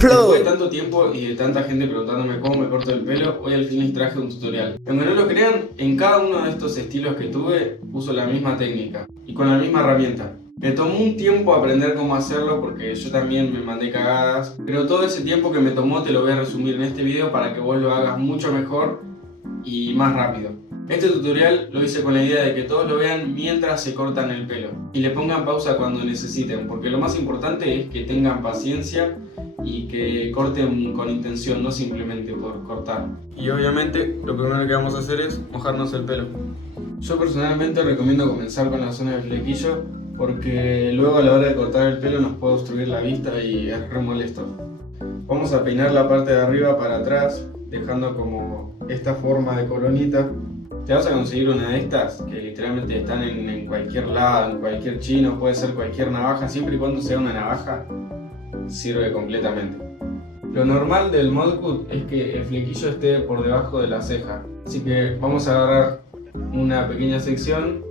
Después de tanto tiempo y de tanta gente preguntándome cómo me corto el pelo, hoy al fin les traje un tutorial. Aunque no lo crean, en cada uno de estos estilos que tuve, uso la misma técnica y con la misma herramienta. Me tomó un tiempo aprender cómo hacerlo porque yo también me mandé cagadas, pero todo ese tiempo que me tomó te lo voy a resumir en este video para que vos lo hagas mucho mejor y más rápido. Este tutorial lo hice con la idea de que todos lo vean mientras se cortan el pelo y le pongan pausa cuando necesiten, porque lo más importante es que tengan paciencia y que corten con intención, no simplemente por cortar. Y obviamente lo primero que vamos a hacer es mojarnos el pelo. Yo personalmente recomiendo comenzar con la zona del flequillo porque luego a la hora de cortar el pelo nos puede obstruir la vista y es re molesto. Vamos a peinar la parte de arriba para atrás, dejando como esta forma de coronita. Te vas a conseguir una de estas que literalmente están en cualquier lado, en cualquier chino, puede ser cualquier navaja, siempre y cuando sea una navaja sirve completamente. Lo normal del mod cut es que el flequillo esté por debajo de la ceja, así que vamos a agarrar una pequeña sección,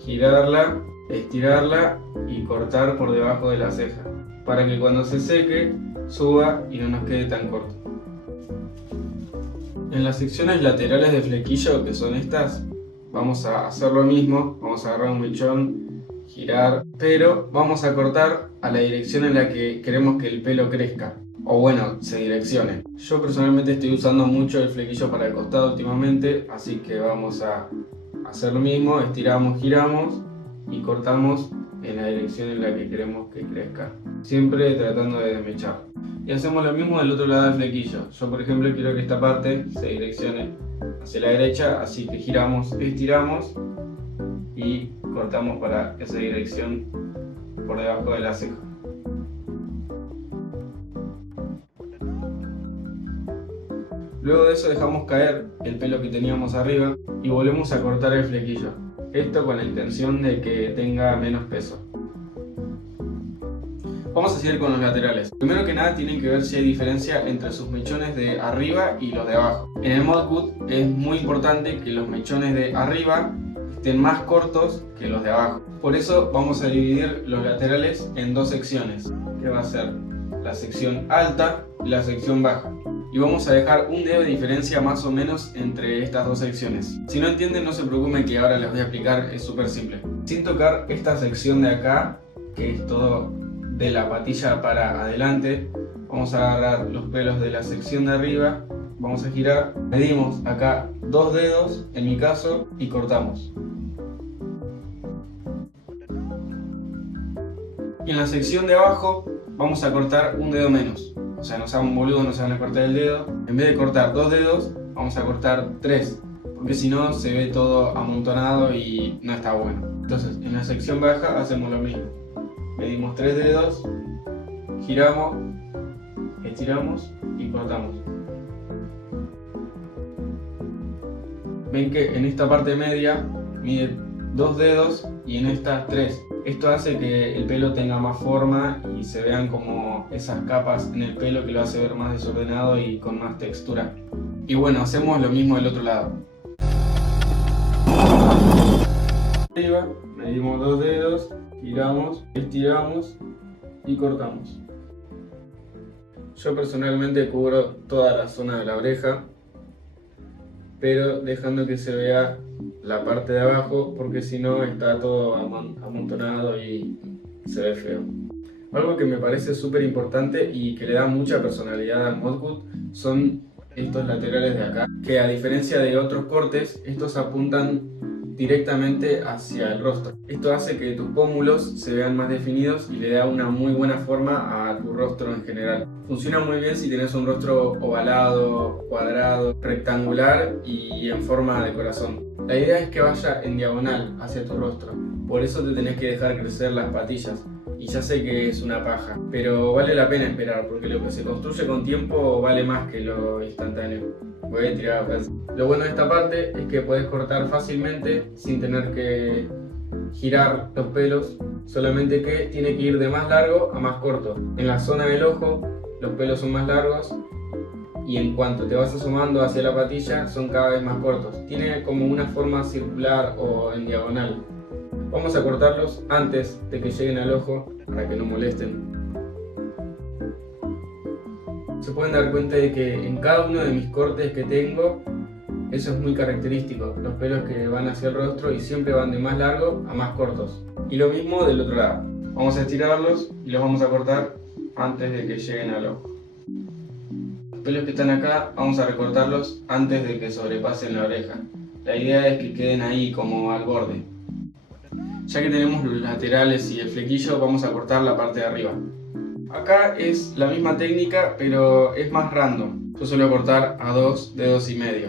girarla, estirarla y cortar por debajo de la ceja para que cuando se seque suba y no nos quede tan corto. En las secciones laterales de flequillo, que son estas, vamos a hacer lo mismo, vamos a agarrar un mechón, girar, pero vamos a cortar a la dirección en la que queremos que el pelo crezca, o bueno, se direccione. Yo personalmente estoy usando mucho el flequillo para el costado últimamente, así que vamos a hacer lo mismo, estiramos, giramos y cortamos en la dirección en la que queremos que crezca, siempre tratando de desmechar. Y hacemos lo mismo del otro lado del flequillo. Yo por ejemplo quiero que esta parte se direccione hacia la derecha, así que giramos, estiramos y cortamos para esa dirección por debajo de la ceja. Luego de eso dejamos caer el pelo que teníamos arriba y volvemos a cortar el flequillo. Esto con la intención de que tenga menos peso. Vamos a seguir con los laterales. Primero que nada tienen que ver si hay diferencia entre sus mechones de arriba y los de abajo. En el mod cut es muy importante que los mechones de arriba estén más cortos que los de abajo. Por eso vamos a dividir los laterales en dos secciones, que va a ser la sección alta y la sección baja. Y vamos a dejar un dedo de diferencia más o menos entre estas dos secciones. Si no entienden, no se preocupen que ahora les voy a explicar, es súper simple. Sin tocar esta sección de acá, que es todo de la patilla para adelante, vamos a agarrar los pelos de la sección de arriba, vamos a girar, medimos acá 2 dedos en mi caso y cortamos. Y en la sección de abajo vamos a cortar un dedo menos, o sea, no sean boludos, no se van a cortar el dedo. En vez de cortar 2 dedos, vamos a cortar 3, porque si no se ve todo amontonado y no está bueno. Entonces en la sección baja hacemos lo mismo. Medimos 3 dedos, giramos, estiramos y cortamos. Ven que en esta parte media mide 2 dedos y en esta 3. Esto hace que el pelo tenga más forma y se vean como esas capas en el pelo que lo hace ver más desordenado y con más textura. Y bueno, hacemos lo mismo del otro lado. Arriba, medimos 2 dedos, giramos, estiramos y cortamos. Yo personalmente cubro toda la zona de la oreja, pero dejando que se vea la parte de abajo porque si no está todo amontonado y se ve feo. Algo que me parece súper importante y que le da mucha personalidad al mod cut son estos laterales de acá, que a diferencia de otros cortes, estos apuntan directamente hacia el rostro. Esto hace que tus pómulos se vean más definidos y le da una muy buena forma a tu rostro en general. Funciona muy bien si tienes un rostro ovalado, cuadrado, rectangular y en forma de corazón. La idea es que vaya en diagonal hacia tu rostro, por eso te tenés que dejar crecer las patillas. Y ya sé que es una paja, pero vale la pena esperar porque lo que se construye con tiempo vale más que lo instantáneo. Voy a tirar a pensar. Lo bueno de esta parte es que puedes cortar fácilmente sin tener que girar los pelos, solamente que tiene que ir de más largo a más corto. En la zona del ojo los pelos son más largos y en cuanto te vas asomando hacia la patilla son cada vez más cortos. Tiene como una forma circular o en diagonal. Vamos a cortarlos antes de que lleguen al ojo para que no molesten. se pueden dar cuenta de que en cada uno de mis cortes que tengo, eso es muy característico, los pelos que van hacia el rostro y siempre van de más largo a más cortos. Y lo mismo del otro lado. Vamos a estirarlos y los vamos a cortar antes de que lleguen al ojo. Los pelos que están acá vamos a recortarlos antes de que sobrepasen la oreja. La idea es que queden ahí como al borde. Ya que tenemos los laterales y el flequillo, vamos a cortar la parte de arriba. Acá es la misma técnica, pero es más random. Yo suelo cortar a 2 dedos y medio.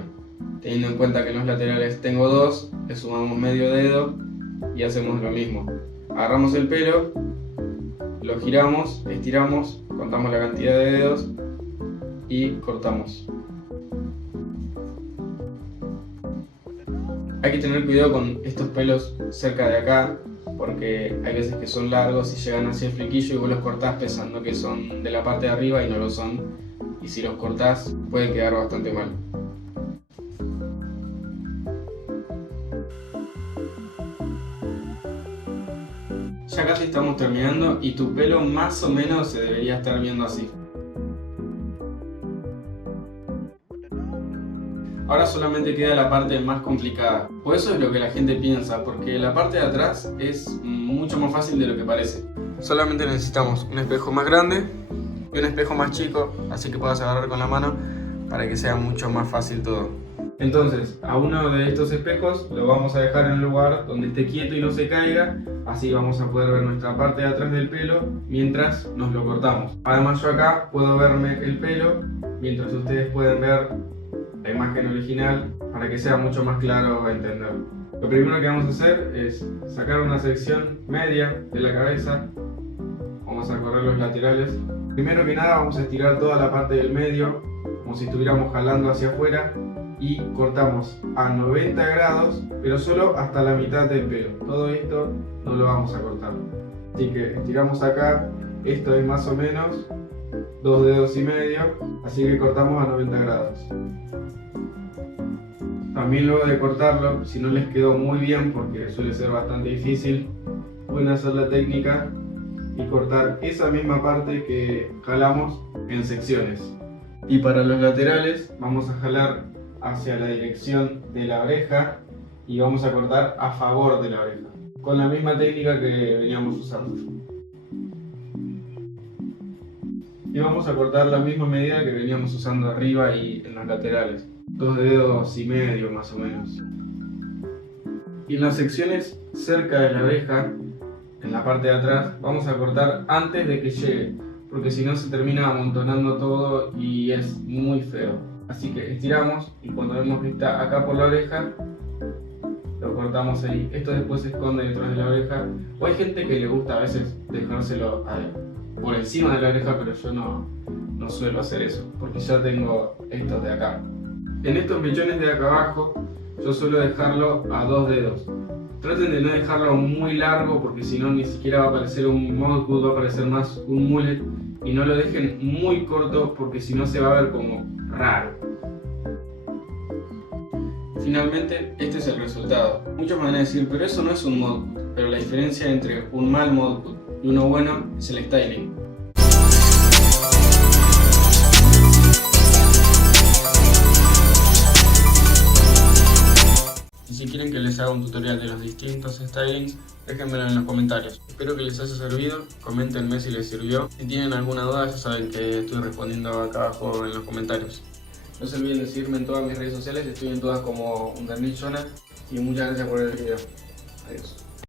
Teniendo en cuenta que en los laterales tengo 2, le sumamos medio dedo y hacemos lo mismo. Agarramos el pelo, lo giramos, estiramos, contamos la cantidad de dedos y cortamos. Hay que tener cuidado con estos pelos cerca de acá, porque hay veces que son largos y llegan hacia el flequillo y vos los cortás pensando que son de la parte de arriba y no lo son. Y si los cortás puede quedar bastante mal. Ya casi estamos terminando y tu pelo más o menos se debería estar viendo así. Ahora solamente queda la parte más complicada, o eso es lo que la gente piensa, porque la parte de atrás es mucho más fácil de lo que parece. Solamente necesitamos un espejo más grande y un espejo más chico, así que puedas agarrar con la mano para que sea mucho más fácil todo. Entonces, a uno de estos espejos lo vamos a dejar en un lugar donde esté quieto y no se caiga, así vamos a poder ver nuestra parte de atrás del pelo mientras nos lo cortamos. Además yo acá puedo verme el pelo mientras ustedes pueden ver la imagen original para que sea mucho más claro entender. Lo primero que vamos a hacer es sacar una sección media de la cabeza. Vamos a correr los laterales. Primero que nada vamos a estirar toda la parte del medio como si estuviéramos jalando hacia afuera y cortamos a 90 grados, pero solo hasta la mitad del pelo. Todo esto no lo vamos a cortar. Así que estiramos acá, esto es más o menos 2 dedos y medio, así que cortamos a 90 grados. También luego de cortarlo, si no les quedó muy bien, porque suele ser bastante difícil, pueden hacer la técnica y cortar esa misma parte que jalamos en secciones. Y para los laterales vamos a jalar hacia la dirección de la oreja y vamos a cortar a favor de la oreja, con la misma técnica que veníamos usando. Y vamos a cortar la misma medida que veníamos usando arriba y en los laterales. 2 dedos y medio más o menos. Y en las secciones cerca de la oreja, en la parte de atrás, vamos a cortar antes de que llegue, porque si no se termina amontonando todo y es muy feo. Así que estiramos y cuando vemos que está acá por la oreja, lo cortamos ahí. Esto después se esconde detrás de la oreja. O hay gente que le gusta a veces dejárselo por encima de la oreja, pero yo no suelo hacer eso, porque ya tengo estos de acá. En estos mechones de acá abajo yo suelo dejarlo a 2 dedos. Traten de no dejarlo muy largo porque si no ni siquiera va a parecer un modcut, va a parecer más un mullet. Y no lo dejen muy corto porque si no se va a ver como raro. Finalmente este es el resultado. Muchos me van a decir, pero eso no es un modcut. Pero la diferencia entre un mal modcut y uno bueno es el styling. Y si quieren que les haga un tutorial de los distintos stylings, déjenmelo en los comentarios. Espero que les haya servido, coméntenme si les sirvió. Si tienen alguna duda ya saben que estoy respondiendo acá abajo en los comentarios. No se olviden de seguirme en todas mis redes sociales, estoy en todas como _Jonah y muchas gracias por ver el video. Adiós.